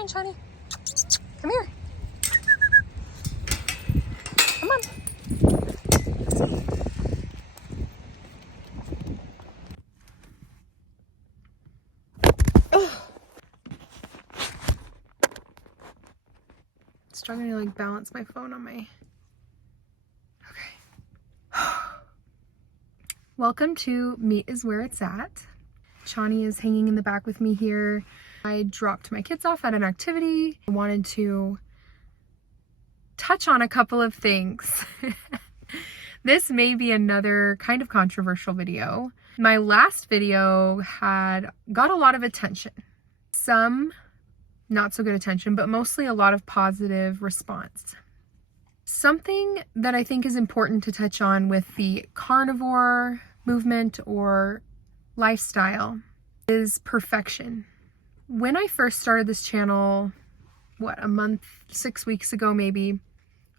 on, Johnny. Come here. Come on. Struggling to like balance my phone on my... Okay. Welcome to Meat is Where It's At. Shawnee is hanging in the back with me here. I dropped my kids off at an activity. I wanted to touch on a couple of things. This may be another kind of controversial video. My last video got a lot of attention. Some not so good attention, but mostly a lot of positive response. Something that I think is important to touch on with the carnivore movement or lifestyle is perfection. When I first started this channel, a month, 6 weeks ago maybe,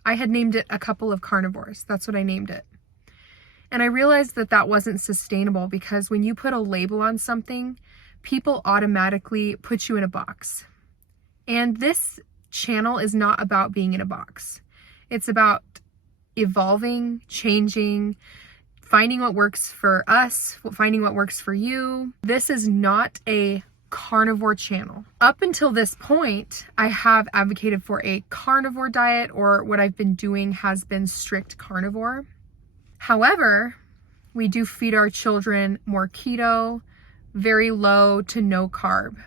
I had named it a couple of carnivores. That's what I named it. And I realized that that wasn't sustainable because when you put a label on something, people automatically put you in a box. And this channel is not about being in a box. It's about evolving, changing, finding what works for us, finding what works for you. This is not a carnivore channel. Up until this point, I have advocated for a carnivore diet, or what I've been doing has been strict carnivore. However, we do feed our children more keto, very low to no carb.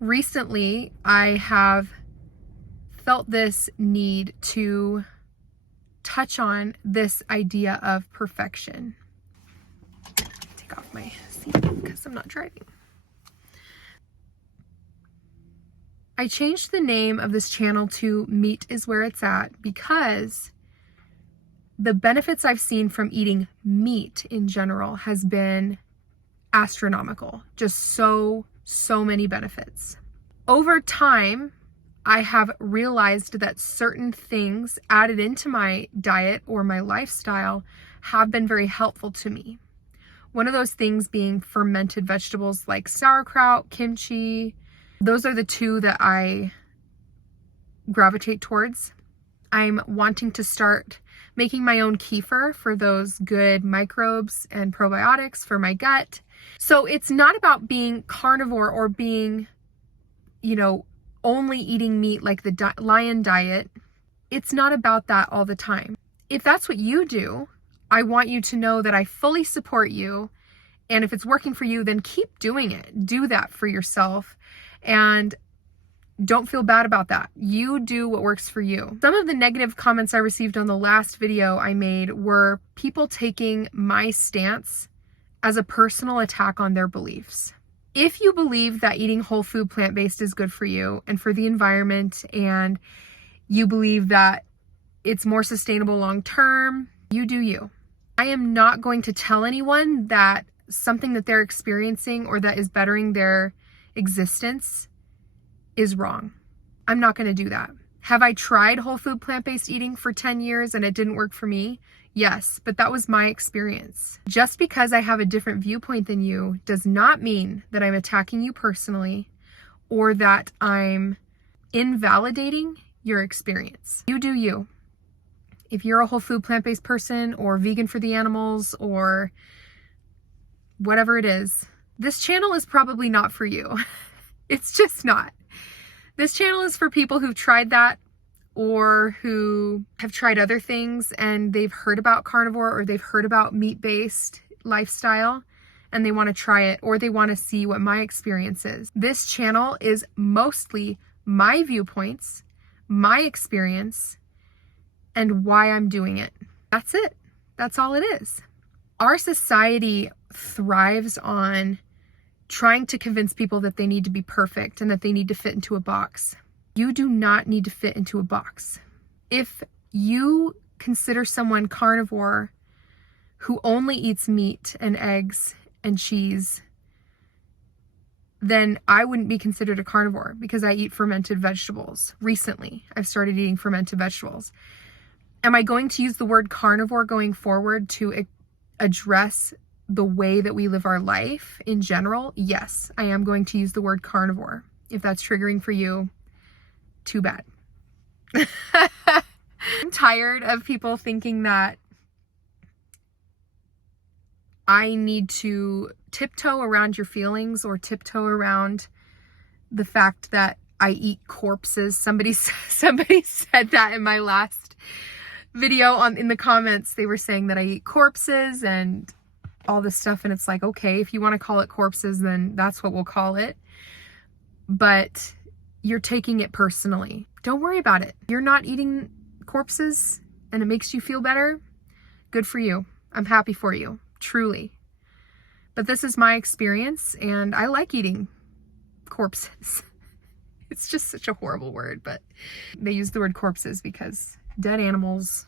Recently, I have felt this need to touch on this idea of perfection. Take off my seat because I'm not driving. I changed the name of this channel to Meat is Where It's At because the benefits I've seen from eating meat in general has been astronomical. Just so many benefits. Over time, I have realized that certain things added into my diet or my lifestyle have been very helpful to me. One of those things being fermented vegetables like sauerkraut, kimchi. Those are the two that I gravitate towards. I'm wanting to start making my own kefir for those good microbes and probiotics for my gut. So it's not about being carnivore or being, only eating meat like the lion diet. It's not about that all the time. If that's what you do, I want you to know that I fully support you. And if it's working for you, then keep doing it. Do that for yourself. And don't feel bad about that. You do what works for you. Some of the negative comments I received on the last video I made were people taking my stance as a personal attack on their beliefs. If you believe that eating whole food plant-based is good for you and for the environment, and you believe that it's more sustainable long-term, you do you. I am not going to tell anyone that something that they're experiencing or that is bettering their existence is wrong. I'm not going to do that. Have I tried whole food plant-based eating for 10 years and it didn't work for me? Yes, but that was my experience. Just because I have a different viewpoint than you does not mean that I'm attacking you personally or that I'm invalidating your experience. You do you. If you're a whole food plant-based person or vegan for the animals or whatever it is, this channel is probably not for you. It's just not. This channel is for people who've tried that or who have tried other things and they've heard about carnivore or they've heard about meat-based lifestyle and they want to try it or they want to see what my experience is. This channel is mostly my viewpoints, my experience, and why I'm doing it. That's it. That's all it is. Our society thrives on trying to convince people that they need to be perfect and that they need to fit into a box. You do not need to fit into a box. If you consider someone carnivore who only eats meat and eggs and cheese, then I wouldn't be considered a carnivore because I eat fermented vegetables. Recently, I've started eating fermented vegetables. Am I going to use the word carnivore going forward to address the way that we live our life in general? Yes, I am going to use the word carnivore. If that's triggering for you, too bad. I'm tired of people thinking that I need to tiptoe around your feelings or tiptoe around the fact that I eat corpses. Somebody said that in my last video in the comments. They were saying that I eat corpses and all this stuff, and it's like, okay, if you want to call it corpses, then that's what we'll call it. But you're taking it personally. Don't worry about it. You're not eating corpses and it makes you feel better. Good for you. I'm happy for you, truly. But this is my experience, and I like eating corpses. It's just such a horrible word, but they use the word corpses because dead animals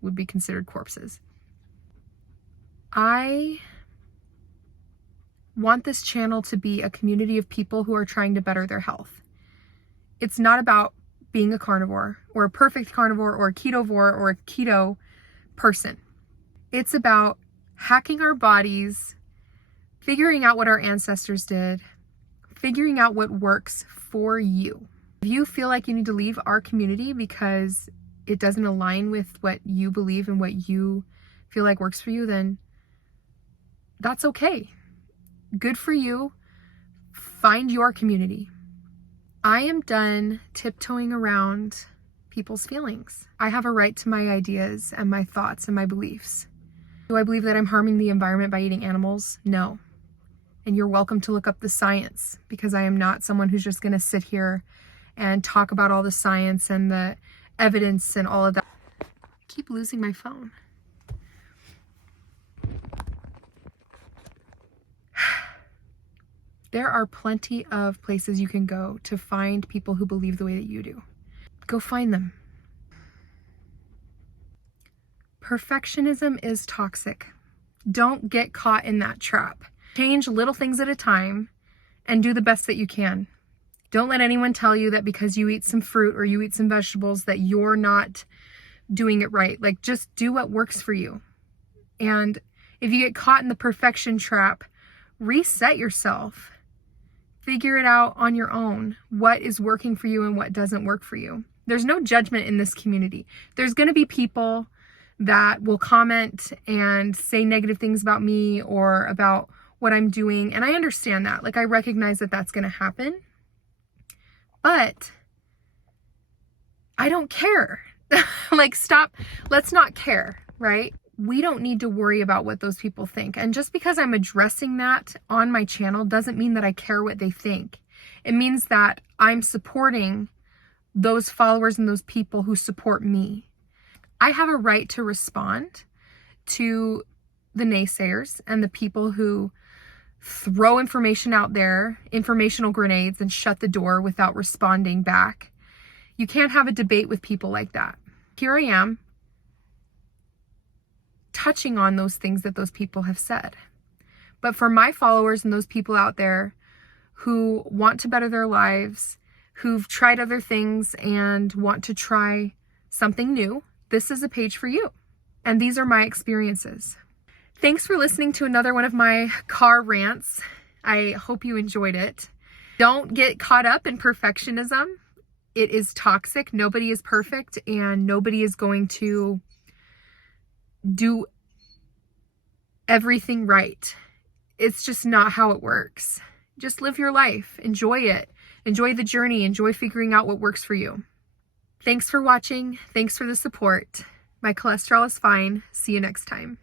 would be considered corpses. I want this channel to be a community of people who are trying to better their health. It's not about being a carnivore or a perfect carnivore or a ketovore or a keto person. It's about hacking our bodies, figuring out what our ancestors did, figuring out what works for you. If you feel like you need to leave our community because it doesn't align with what you believe and what you feel like works for you, then that's okay. Good for you. Find your community. I am done tiptoeing around people's feelings. I have a right to my ideas and my thoughts and my beliefs. Do I believe that I'm harming the environment by eating animals? No. And you're welcome to look up the science, because I am not someone who's just going to sit here and talk about all the science and the evidence and all of that. I keep losing my phone. There are plenty of places you can go to find people who believe the way that you do. Go find them. Perfectionism is toxic. Don't get caught in that trap. Change little things at a time and do the best that you can. Don't let anyone tell you that because you eat some fruit or you eat some vegetables that you're not doing it right. Like, just do what works for you. And if you get caught in the perfection trap, reset yourself. Figure it out on your own, what is working for you and what doesn't work for you. There's no judgment in this community. There's going to be people that will comment and say negative things about me or about what I'm doing. And I understand that. Like, I recognize that that's going to happen. But I don't care. Like, stop. Let's not care, right? We don't need to worry about what those people think. And just because I'm addressing that on my channel doesn't mean that I care what they think. It means that I'm supporting those followers and those people who support me. I have a right to respond to the naysayers and the people who throw information out there, informational grenades, and shut the door without responding back. You can't have a debate with people like that. Here I am, touching on those things that those people have said. But for my followers and those people out there who want to better their lives, who've tried other things and want to try something new, this is a page for you. And these are my experiences. Thanks for listening to another one of my car rants. I hope you enjoyed it. Don't get caught up in perfectionism. It is toxic. Nobody is perfect, and nobody is going to do everything right. It's just not how it works. Just live your life. Enjoy it. Enjoy the journey. Enjoy figuring out what works for you. Thanks for watching. Thanks for the support. My cholesterol is fine. See you next time.